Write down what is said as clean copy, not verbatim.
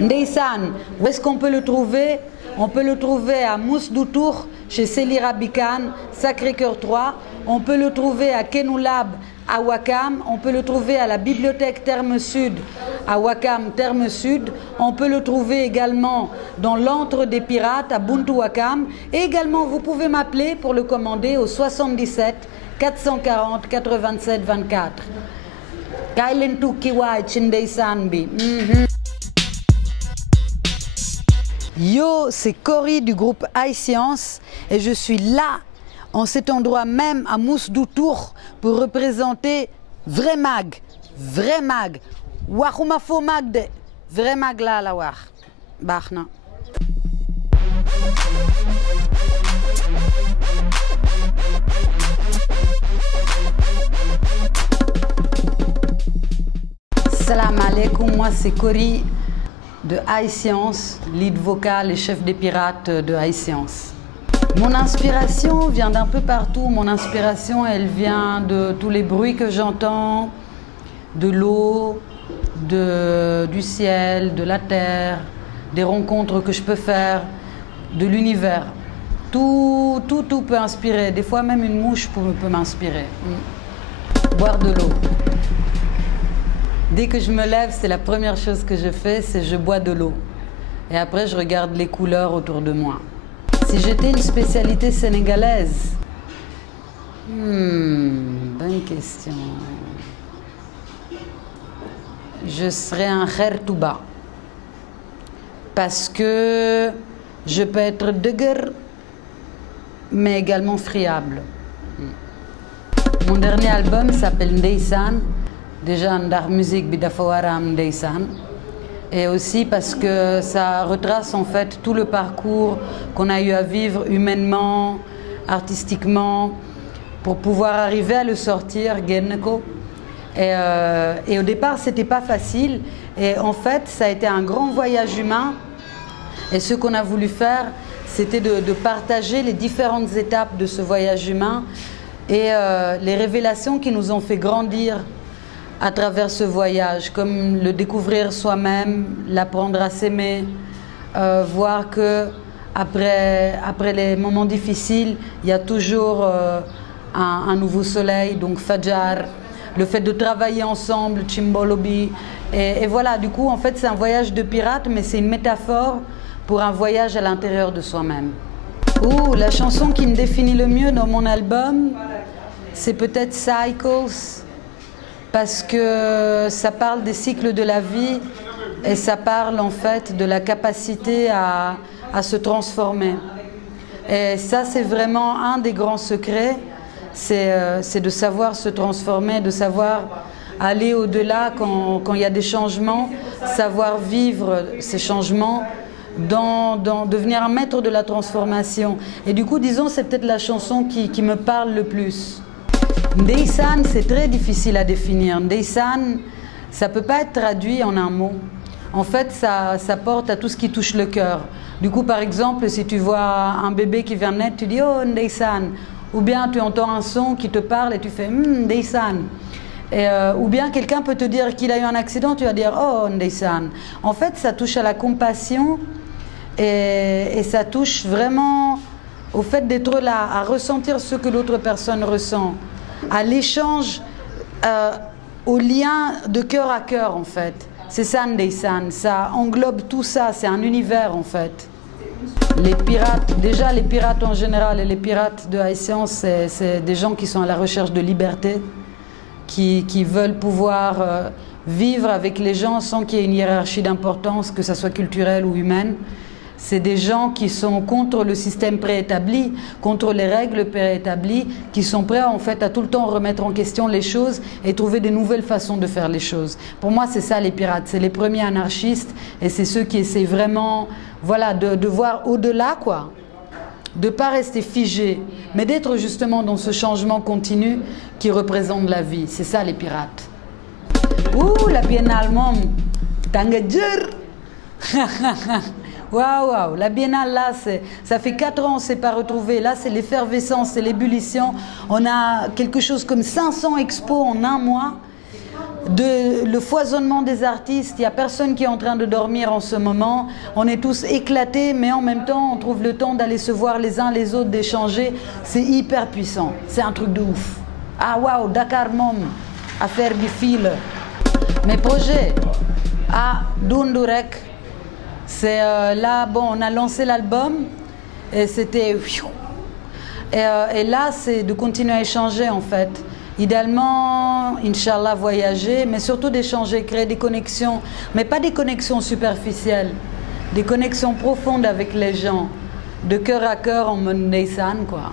Ndeysan, où est-ce qu'on peut le trouver? On peut le trouver à Mousse Doutour, chez Célie Rabican, Sacré-Cœur 3. On peut le trouver à Kenoulab, à Ouakam. On peut le trouver à la bibliothèque Terme Sud, à Ouakam, Terme Sud. On peut le trouver également dans l'antre des pirates, à Buntu Ouakam. Et également, vous pouvez m'appeler pour le commander au 77 440 87 24. Kailen Tukiwa Ndeysan bi. Yo, c'est Cory du groupe iScience et je suis là, en cet endroit même, à Mousse Doutour, pour représenter Vrai Mag. Vrai Mag. Waxuma faux mag de. Vrai Mag là la wax. Baax na. Salam alaikum, moi c'est Cory de iScience, lead vocal et chef des pirates de iScience. Mon inspiration vient d'un peu partout. Mon inspiration, elle vient de tous les bruits que j'entends, de l'eau, du ciel, de la terre, des rencontres que je peux faire, de l'univers. Tout peut inspirer. Des fois, même une mouche peut m'inspirer. Boire de l'eau. Dès que je me lève, c'est la première chose que je fais, c'est je bois de l'eau. Et après, je regarde les couleurs autour de moi. Si j'étais une spécialité sénégalaise, bonne question. Je serais un khertouba. Parce que je peux être deguer, mais également friable. Mon dernier album s'appelle Ndeysan. Déjà, Ndar Musique Bidafawaram Ndeysan. Et aussi parce que ça retrace en fait tout le parcours qu'on a eu à vivre humainement, artistiquement, pour pouvoir arriver à le sortir, Genneko. Et au départ, c'était pas facile. Et en fait, ça a été un grand voyage humain. Et ce qu'on a voulu faire, c'était de partager les différentes étapes de ce voyage humain et les révélations qui nous ont fait grandir à travers ce voyage, comme le découvrir soi-même, l'apprendre à s'aimer, voir que après les moments difficiles, il y a toujours un nouveau soleil, donc Fajar, le fait de travailler ensemble, Chimbolobi, et voilà, du coup, en fait, c'est un voyage de pirate, mais c'est une métaphore pour un voyage à l'intérieur de soi-même. Ouh, la chanson qui me définit le mieux dans mon album, c'est peut-être Cycles, parce que ça parle des cycles de la vie et ça parle en fait de la capacité à se transformer. Et ça, c'est vraiment un des grands secrets, c'est de savoir se transformer, de savoir aller au-delà quand il y a des changements, savoir vivre ces changements, devenir un maître de la transformation. Et du coup, disons, c'est peut-être la chanson qui me parle le plus. Ndeysan, c'est très difficile à définir. Ndeysan, ça ne peut pas être traduit en un mot. En fait, ça porte à tout ce qui touche le cœur. Du coup, par exemple, si tu vois un bébé qui vient de naître, tu dis « Oh, Ndeysan ». Ou bien tu entends un son qui te parle et tu fais « Ndeysan ». Ou bien quelqu'un peut te dire qu'il a eu un accident, tu vas dire « Oh, Ndeysan ». En fait, ça touche à la compassion et ça touche vraiment au fait d'être là, à ressentir ce que l'autre personne ressent, à l'échange, au lien de cœur à cœur en fait. C'est ça Ndeysan, ça englobe tout ça, c'est un univers en fait. Les pirates, déjà les pirates en général et les pirates de iScience, c'est des gens qui sont à la recherche de liberté, qui veulent pouvoir vivre avec les gens sans qu'il y ait une hiérarchie d'importance, que ce soit culturelle ou humaine. C'est des gens qui sont contre le système préétabli, contre les règles préétablies, qui sont prêts en fait à tout le temps remettre en question les choses et trouver des nouvelles façons de faire les choses. Pour moi, c'est ça les pirates, c'est les premiers anarchistes et c'est ceux qui essaient vraiment, voilà, de voir au-delà quoi, de ne pas rester figé, mais d'être justement dans ce changement continu qui représente la vie. C'est ça les pirates. Ouh, la Biennale moom tanga jër. Waouh, la Biennale là, ça fait 4 ans on ne s'est pas retrouvés. Là, c'est l'effervescence, c'est l'ébullition. On a quelque chose comme 500 expos en un mois. le foisonnement des artistes. Il n'y a personne qui est en train de dormir en ce moment. On est tous éclatés, mais en même temps, on trouve le temps d'aller se voir les uns les autres, d'échanger. C'est hyper puissant. C'est un truc de ouf. Ah waouh, Dakar Mom, affaire du fil. Mes projets, Dundurek, c'est là, bon, on a lancé l'album et c'était... Et là, c'est de continuer à échanger en fait. Idéalement, Inch'Allah, voyager, mais surtout d'échanger, créer des connexions, mais pas des connexions superficielles, des connexions profondes avec les gens, de cœur à cœur en mode Neysan, quoi.